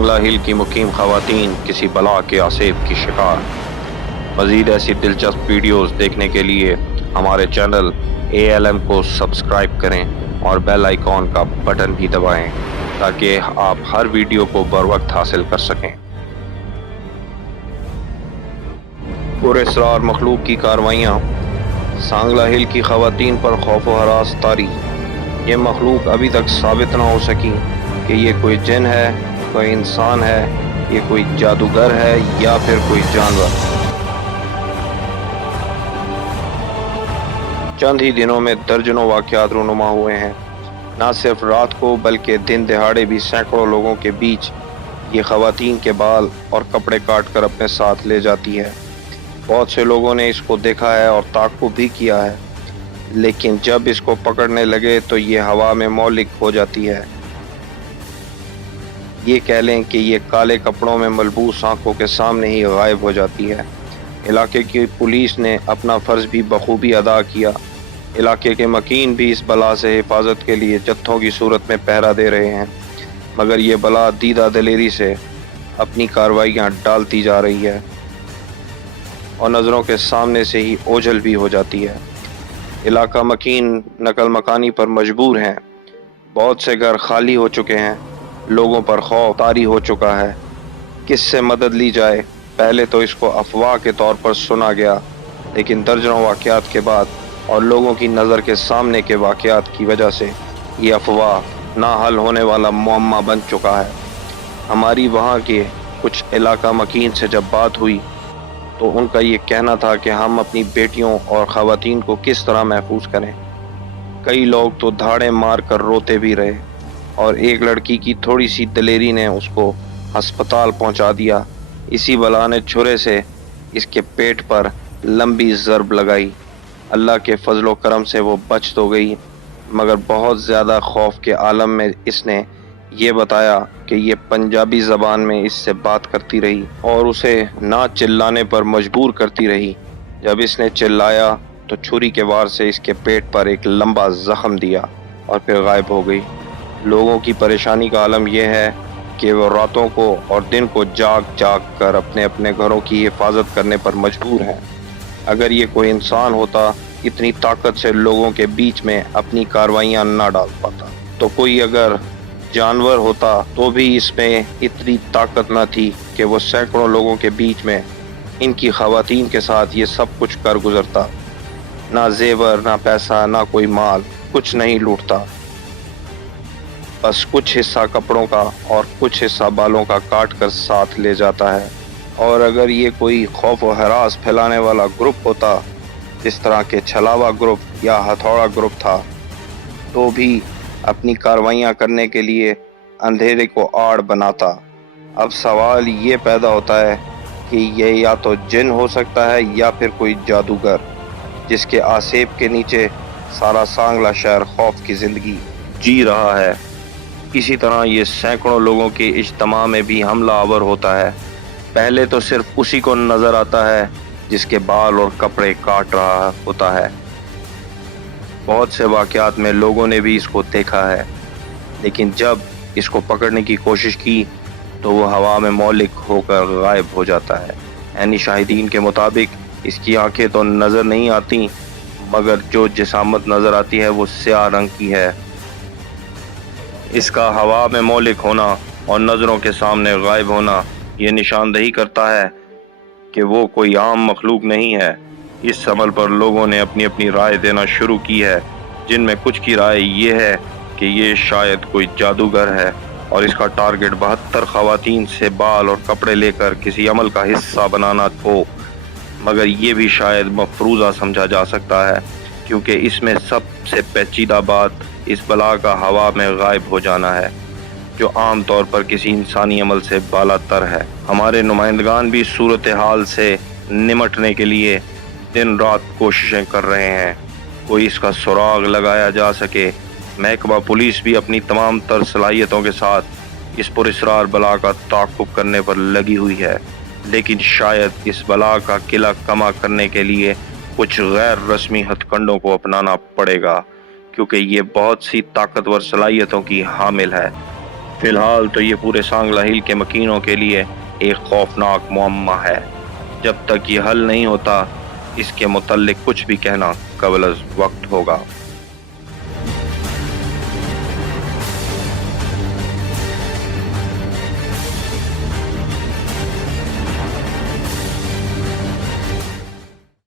سانگلا ہل کی مقیم خواتین کسی بلا کے آسیب کی شکار۔ مزید ایسی دلچسپ ویڈیوز دیکھنے کے لیے ہمارے چینل ALM کو سبسکرائب کریں اور بیل آئیکن کا بٹن بھی دبائیں تاکہ آپ ہر ویڈیو کو بروقت حاصل کر سکیں۔ پراسرار مخلوق کی کارروائیاں، سانگلا ہل کی خواتین پر خوف و ہراس طاری۔ یہ مخلوق ابھی تک ثابت نہ ہو سکی کہ یہ کوئی جن ہے، کوئی انسان ہے، یہ کوئی جادوگر ہے یا پھر کوئی جانور۔ چند ہی دنوں میں درجنوں واقعات رونما ہوئے ہیں۔ نہ صرف رات کو بلکہ دن دہاڑے بھی سینکڑوں لوگوں کے بیچ یہ خواتین کے بال اور کپڑے کاٹ کر اپنے ساتھ لے جاتی ہے۔ بہت سے لوگوں نے اس کو دیکھا ہے اور تعقب بھی کیا ہے، لیکن جب اس کو پکڑنے لگے تو یہ ہوا میں مہلک ہو جاتی ہے۔ یہ کہہ لیں کہ یہ کالے کپڑوں میں ملبوس آنکھوں کے سامنے ہی غائب ہو جاتی ہے۔ علاقے کی پولیس نے اپنا فرض بھی بخوبی ادا کیا۔ علاقے کے مکین بھی اس بلا سے حفاظت کے لیے جتھوں کی صورت میں پہرا دے رہے ہیں، مگر یہ بلا دیدہ دلیری سے اپنی کارروائیاں ڈالتی جا رہی ہے اور نظروں کے سامنے سے ہی اوجھل بھی ہو جاتی ہے۔ علاقہ مکین نقل مکانی پر مجبور ہیں۔ بہت سے گھر خالی ہو چکے ہیں، لوگوں پر خوف طاری ہو چکا ہے۔ کس سے مدد لی جائے؟ پہلے تو اس کو افواہ کے طور پر سنا گیا، لیکن درجنوں واقعات کے بعد اور لوگوں کی نظر کے سامنے کے واقعات کی وجہ سے یہ افواہ نہ حل ہونے والا معمہ بن چکا ہے۔ ہماری وہاں کے کچھ علاقہ مکین سے جب بات ہوئی تو ان کا یہ کہنا تھا کہ ہم اپنی بیٹیوں اور خواتین کو کس طرح محفوظ کریں۔ کئی لوگ تو دھاڑے مار کر روتے بھی رہے اور ایک لڑکی کی تھوڑی سی دلیری نے اس کو ہسپتال پہنچا دیا۔ اسی بلا نے چھرے سے اس کے پیٹ پر لمبی ضرب لگائی۔ اللہ کے فضل و کرم سے وہ بچ تو گئی، مگر بہت زیادہ خوف کے عالم میں اس نے یہ بتایا کہ یہ پنجابی زبان میں اس سے بات کرتی رہی اور اسے نہ چلانے پر مجبور کرتی رہی۔ جب اس نے چلایا تو چھری کے وار سے اس کے پیٹ پر ایک لمبا زخم دیا اور پھر غائب ہو گئی۔ لوگوں کی پریشانی کا عالم یہ ہے کہ وہ راتوں کو اور دن کو جاگ جاگ کر اپنے اپنے گھروں کی حفاظت کرنے پر مجبور ہیں۔ اگر یہ کوئی انسان ہوتا، اتنی طاقت سے لوگوں کے بیچ میں اپنی کارروائیاں نہ ڈال پاتا۔ تو کوئی اگر جانور ہوتا تو بھی اس میں اتنی طاقت نہ تھی کہ وہ سینکڑوں لوگوں کے بیچ میں ان کی خواتین کے ساتھ یہ سب کچھ کر گزرتا۔ نہ زیور، نہ پیسہ، نہ کوئی مال، کچھ نہیں لوٹتا، بس کچھ حصہ کپڑوں کا اور کچھ حصہ بالوں کا کاٹ کر ساتھ لے جاتا ہے۔ اور اگر یہ کوئی خوف و ہراس پھیلانے والا گروپ ہوتا، جس طرح کے چھلاوا گروپ یا ہتھوڑا گروپ تھا، تو بھی اپنی کارروائیاں کرنے کے لیے اندھیرے کو آڑ بناتا۔ اب سوال یہ پیدا ہوتا ہے کہ یہ یا تو جن ہو سکتا ہے یا پھر کوئی جادوگر، جس کے آسیب کے نیچے سارا سانگلا شہر خوف کی زندگی جی رہا ہے۔ اسی طرح یہ سینکڑوں لوگوں کے اجتماع میں بھی حملہ آور ہوتا ہے۔ پہلے تو صرف اسی کو نظر آتا ہے جس کے بال اور کپڑے کاٹ رہا ہوتا ہے۔ بہت سے واقعات میں لوگوں نے بھی اس کو دیکھا ہے، لیکن جب اس کو پکڑنے کی کوشش کی تو وہ ہوا میں مہلک ہو کر غائب ہو جاتا ہے۔ عینی شاہدین کے مطابق اس کی آنکھیں تو نظر نہیں آتی، مگر جو جسامت نظر آتی ہے وہ سیاہ رنگ کی ہے۔ اس کا ہوا میں مہلک ہونا اور نظروں کے سامنے غائب ہونا یہ نشاندہی کرتا ہے کہ وہ کوئی عام مخلوق نہیں ہے۔ اس عمل پر لوگوں نے اپنی اپنی رائے دینا شروع کی ہے، جن میں کچھ کی رائے یہ ہے کہ یہ شاید کوئی جادوگر ہے اور اس کا ٹارگٹ 72 خواتین سے بال اور کپڑے لے کر کسی عمل کا حصہ بنانا ہو، مگر یہ بھی شاید مفروضہ سمجھا جا سکتا ہے، کیونکہ اس میں سب سے پیچیدہ بات اس بلا کا ہوا میں غائب ہو جانا ہے، جو عام طور پر کسی انسانی عمل سے بالا تر ہے۔ ہمارے نمائندگان بھی صورتحال سے نمٹنے کے لیے دن رات کوششیں کر رہے ہیں، کوئی اس کا سراغ لگایا جا سکے۔ محکمہ پولیس بھی اپنی تمام تر صلاحیتوں کے ساتھ اس پراسرار بلا کا تعاقب کرنے پر لگی ہوئی ہے، لیکن شاید اس بلا کا قلعہ کما کرنے کے لیے کچھ غیر رسمی ہتھ کنڈوں کو اپنانا پڑے گا، کیونکہ یہ بہت سی طاقتور صلاحیتوں کی حامل ہے۔ فی الحال تو یہ پورے سانگلہ ہل کے مکینوں کے لیے ایک خوفناک معمہ ہے. جب تک یہ حل نہیں ہوتا اس کے متعلق کچھ بھی کہنا قبل از وقت ہوگا.